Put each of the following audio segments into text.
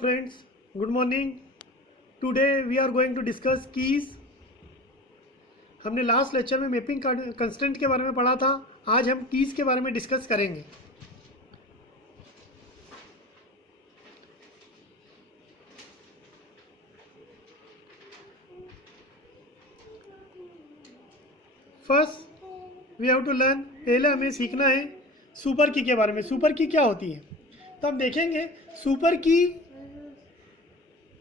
friends, good morning. Today we are going to discuss keys. हमने last lecture में mapping constraint के बारे में पढ़ा था. आज हम कीज़ के बारे में डिस्कस करेंगे. First we have to learn, पहले हमें सीखना है सुपर की के बारे में. सुपर की क्या होती है तो हम देखेंगे. सुपर की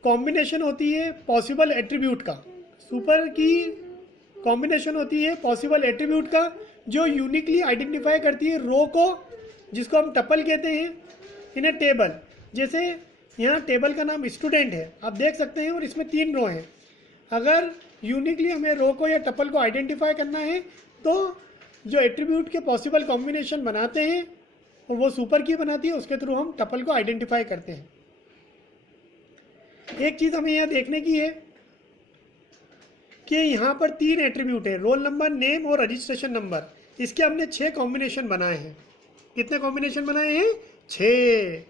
कॉम्बिनेशन होती है पॉसिबल एट्रीब्यूट का. सुपर की कॉम्बिनेशन होती है पॉसिबल एट्रीब्यूट का जो यूनिकली आइडेंटिफाई करती है रो को, जिसको हम टपल कहते हैं, इन ए टेबल. जैसे यहाँ टेबल का नाम स्टूडेंट है, आप देख सकते हैं, और इसमें 3 रो हैं. अगर यूनिकली हमें रो को या टपल को आइडेंटिफाई करना है तो जो एट्रीब्यूट के पॉसिबल कॉम्बिनेशन बनाते हैं और वो सुपर की बनाती है, उसके थ्रू हम टपल को आइडेंटिफाई करते हैं. एक चीज़ हमें यहाँ देखने की है कि यहाँ पर 3 एट्रीब्यूट है, रोल नंबर, नेम और रजिस्ट्रेशन नंबर. इसके हमने 6 कॉम्बिनेशन बनाए हैं. कितने कॉम्बिनेशन बनाए हैं? 6.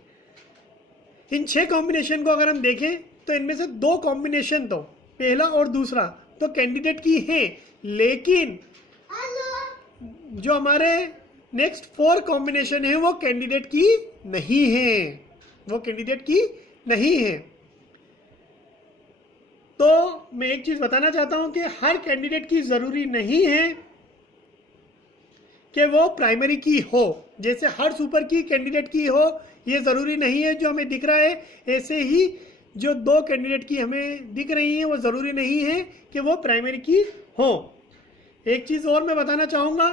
इन 6 कॉम्बिनेशन को अगर हम देखें तो इनमें से 2 कॉम्बिनेशन, तो पहला और दूसरा तो कैंडिडेट की है, लेकिन जो हमारे नेक्स्ट 4 कॉम्बिनेशन है वो कैंडिडेट की नहीं है. वो कैंडिडेट की नहीं है. तो मैं एक चीज बताना चाहता हूं कि हर कैंडिडेट की जरूरी नहीं है कि वो प्राइमरी की हो. जैसे हर सुपर की कैंडिडेट की हो ये जरूरी नहीं है जो हमें दिख रहा है, ऐसे ही जो 2 कैंडिडेट की हमें दिख रही हैं वो जरूरी नहीं है कि वो प्राइमरी की हो. एक चीज और मैं बताना चाहूंगा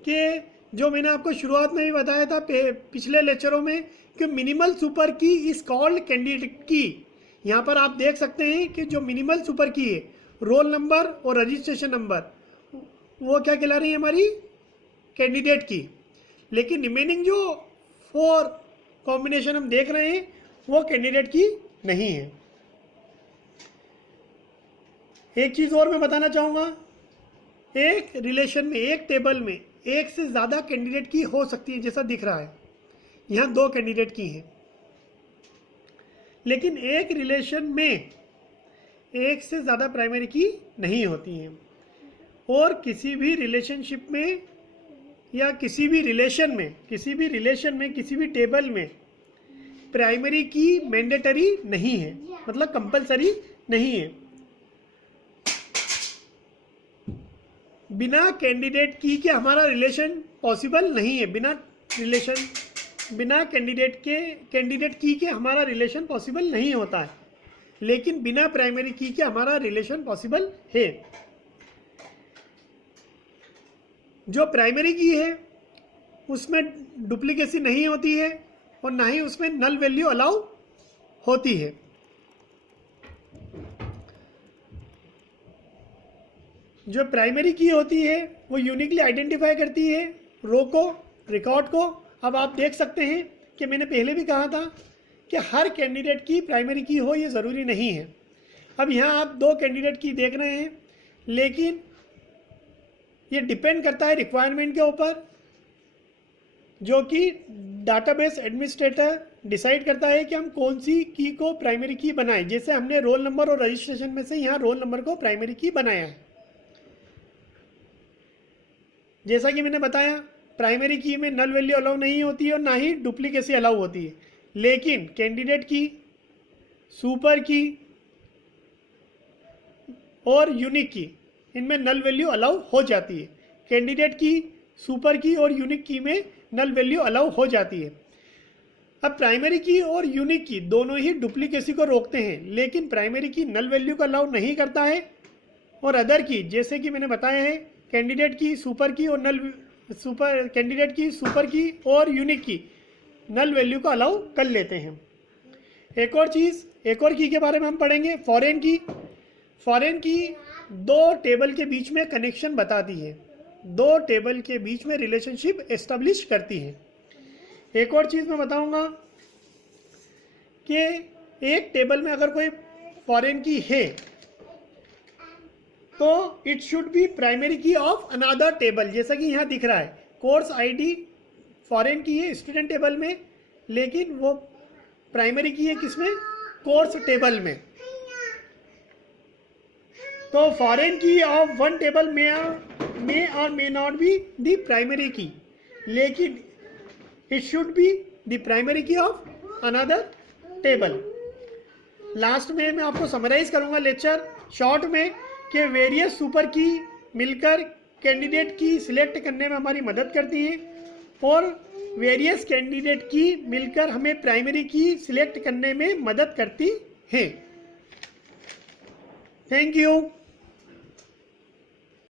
कि जो मैंने आपको शुरुआत में भी बताया था पिछले लेक्चरों में कि मिनिमल सुपर की इज कॉल्ड कैंडिडेट की. यहाँ पर आप देख सकते हैं कि जो मिनिमल सुपर की है, रोल नंबर और रजिस्ट्रेशन नंबर, वो क्या कहला रही है? हमारी कैंडिडेट की. लेकिन रिमेनिंग जो 4 कॉम्बिनेशन हम देख रहे हैं वो कैंडिडेट की नहीं है. एक चीज़ और मैं बताना चाहूँगा, एक रिलेशन में, एक टेबल में एक से ज़्यादा कैंडिडेट की हो सकती है. जैसा दिख रहा है यहाँ 2 कैंडिडेट की हैं, लेकिन एक रिलेशन में एक से ज़्यादा प्राइमरी की नहीं होती हैं. और किसी भी रिलेशनशिप में या किसी भी रिलेशन में, किसी भी टेबल में प्राइमरी की मैंडेटरी नहीं है, मतलब कंपलसरी नहीं है. बिना कैंडिडेट की के हमारा रिलेशन पॉसिबल नहीं है. बिना कैंडिडेट की के हमारा रिलेशन पॉसिबल नहीं होता है, लेकिन बिना प्राइमरी की के हमारा रिलेशन पॉसिबल है. जो प्राइमरी की है उसमें डुप्लीकेसी नहीं होती है और ना ही उसमें नल वैल्यू अलाउ होती है. जो प्राइमरी की होती है वो यूनिकली आइडेंटिफाई करती है रो को, रिकॉर्ड को. अब आप देख सकते हैं कि मैंने पहले भी कहा था कि हर कैंडिडेट की प्राइमरी की हो ये ज़रूरी नहीं है. अब यहाँ आप 2 कैंडिडेट की देख रहे हैं, लेकिन ये डिपेंड करता है रिक्वायरमेंट के ऊपर, जो कि डाटाबेस एडमिनिस्ट्रेटर डिसाइड करता है कि हम कौन सी की को प्राइमरी की बनाएं. जैसे हमने रोल नंबर और रजिस्ट्रेशन में से यहाँ रोल नंबर को प्राइमरी की बनाया है. जैसा कि मैंने बताया, प्राइमरी की में नल वैल्यू अलाउ नहीं होती है और ना ही डुप्लीकेसी अलाउ होती है, लेकिन कैंडिडेट की, सुपर की और यूनिक की, इनमें नल वैल्यू अलाउ हो जाती है. कैंडिडेट की, सुपर की और यूनिक की में नल वैल्यू अलाउ हो जाती है. अब प्राइमरी की और यूनिक की दोनों ही डुप्लीकेसी को रोकते हैं, लेकिन प्राइमरी की नल वैल्यू को अलाउ नहीं करता है. और अदर की, जैसे कि मैंने बताया है, कैंडिडेट की, सुपर की और कैंडिडेट की, सुपर की और यूनिक की नल वैल्यू को अलाउ कर लेते हैं. एक और की के बारे में हम पढ़ेंगे, फॉरेन की. फॉरेन की 2 टेबल के बीच में कनेक्शन बताती है, 2 टेबल के बीच में रिलेशनशिप एस्टेब्लिश करती है. एक और चीज़ मैं बताऊंगा कि एक टेबल में अगर कोई फॉरेन की है तो इट शुड बी प्राइमरी की ऑफ अनदर टेबल. जैसा कि यहाँ दिख रहा है, कोर्स आईडी फॉरेन की है स्टूडेंट टेबल में, लेकिन वो प्राइमरी की है किसमें, कोर्स टेबल में। तो फॉरेन की ऑफ वन टेबल में और may not be the primary की, लेकिन it should be the primary की ऑफ अनदर टेबल। लास्ट में मैं आपको समराइज करूंगा लेक्चर शॉर्ट में कि वेरियस सुपर की मिलकर कैंडिडेट की सिलेक्ट करने में हमारी मदद करती है और वेरियस कैंडिडेट की मिलकर हमें प्राइमरी की सिलेक्ट करने में मदद करती है। Thank you.